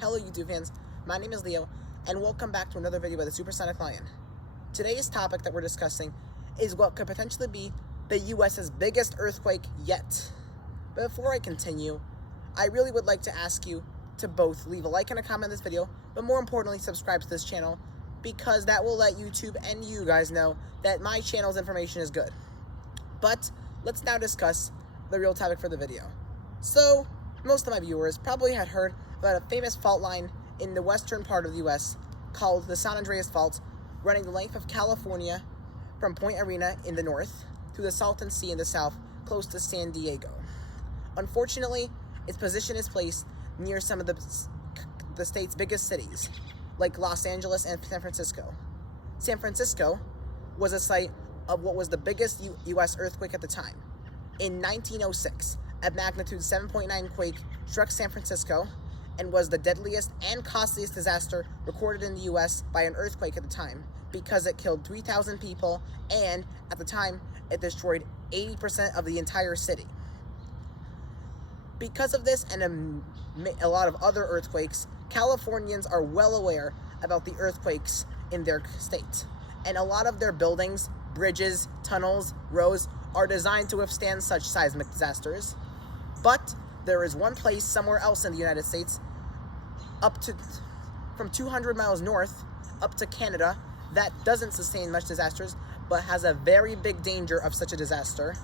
Hello YouTube fans, my name is Leo, and welcome back to another video by the Supersonic Lion. Today's topic that we're discussing is what could potentially be the US's biggest earthquake yet. But before I continue, I really would like to ask you to both leave a like and a comment on this video, but more importantly, subscribe to this channel, because that will let YouTube and you guys know that my channel's information is good. But let's now discuss the real topic for the video. So, most of my viewers probably had heard about a famous fault line in the western part of the US called the San Andreas Fault, running the length of California from Point Arena in the north to the Salton Sea in the south, close to San Diego. Unfortunately, its position is placed near some of the state's biggest cities, like Los Angeles and San Francisco. San Francisco was a site of what was the biggest US earthquake at the time. In 1906, a magnitude 7.9 quake struck San Francisco and was the deadliest and costliest disaster recorded in the US by an earthquake at the time, because it killed 3,000 people and, at the time, it destroyed 80% of the entire city. Because of this and a lot of other earthquakes, Californians are well aware about the earthquakes in their state, and a lot of their buildings, bridges, tunnels, roads are designed to withstand such seismic disasters. But there is one place somewhere else in the United States, from 200 miles north up to Canada, that doesn't sustain much disasters, but has a very big danger of such a disaster.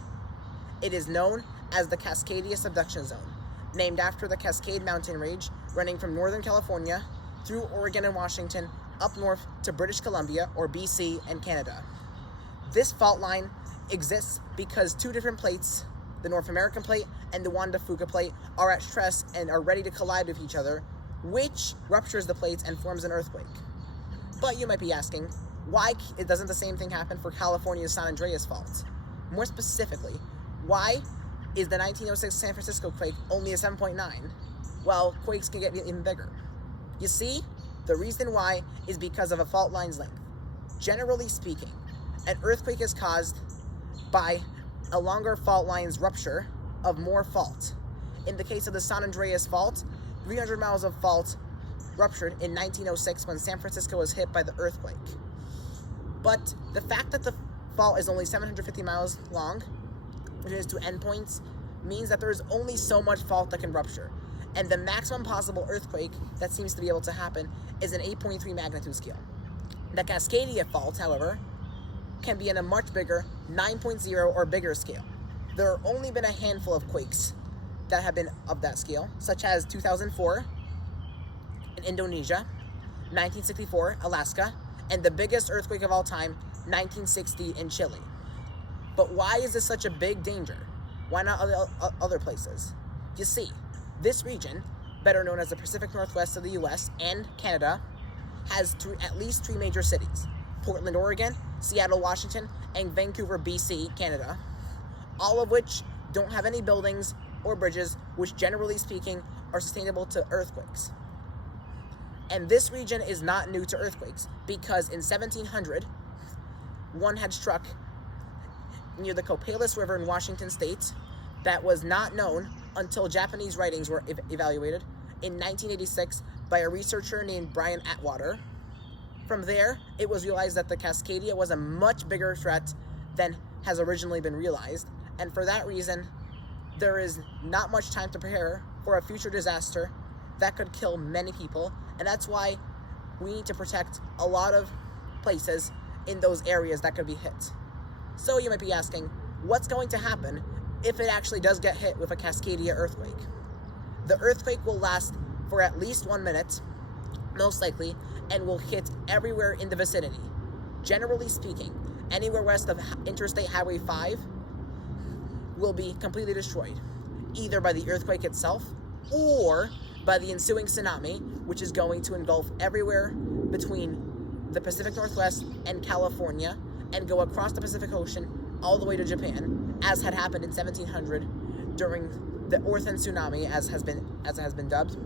It is known as the Cascadia Subduction Zone, named after the Cascade Mountain Range running from Northern California through Oregon and Washington up north to British Columbia, or BC, and Canada. This fault line exists because two different plates, the North American plate and the Juan de Fuca plate, are at stress and are ready to collide with each other, which ruptures the plates and forms an earthquake. But you might be asking, why doesn't the same thing happen for California's San Andreas Fault? More specifically, why is the 1906 San Francisco quake only a 7.9, while quakes can get even bigger? You see, the reason why is because of a fault line's length. Generally speaking, an earthquake is caused by a longer fault line's rupture of more fault. In the case of the San Andreas Fault, 300 miles of fault ruptured in 1906 when San Francisco was hit by the earthquake. But the fact that the fault is only 750 miles long, which is to endpoints, means that there is only so much fault that can rupture. And the maximum possible earthquake that seems to be able to happen is an 8.3 magnitude scale. The Cascadia Fault, however, can be in a much bigger 9.0 or bigger scale. There have only been a handful of quakes that have been of that scale, such as 2004 in Indonesia, 1964 Alaska, and the biggest earthquake of all time, 1960 in Chile. But why is this such a big danger? Why not other places? You see, this region, better known as the Pacific Northwest of the US and Canada, has at least three major cities: Portland, Oregon, Seattle, Washington, and Vancouver, BC, Canada, all of which don't have any buildings or bridges, which generally speaking are sustainable to earthquakes. And this region is not new to earthquakes, because in 1700, one had struck near the Copalis River in Washington state that was not known until Japanese writings were evaluated in 1986 by a researcher named Brian Atwater. From there, it was realized that the Cascadia was a much bigger threat than has originally been realized, and for that reason, there is not much time to prepare for a future disaster that could kill many people, and that's why we need to protect a lot of places in those areas that could be hit. So you might be asking, what's going to happen if it actually does get hit with a Cascadia earthquake? The earthquake will last for at least 1 minute, most likely, and will hit everywhere in the vicinity. Generally speaking, anywhere west of Interstate Highway 5 will be completely destroyed, either by the earthquake itself or by the ensuing tsunami, which is going to engulf everywhere between the Pacific Northwest and California and go across the Pacific Ocean all the way to Japan, as had happened in 1700 during the Orthan tsunami, as it has been dubbed.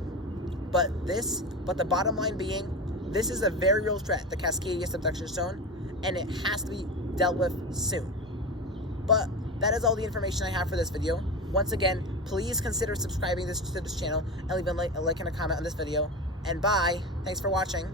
But the bottom line being, this is a very real threat, the Cascadia Subduction Zone, and it has to be dealt with soon. But that is all the information I have for this video. Once again, please consider subscribing to this channel and leave a like and a comment on this video. And bye. Thanks for watching.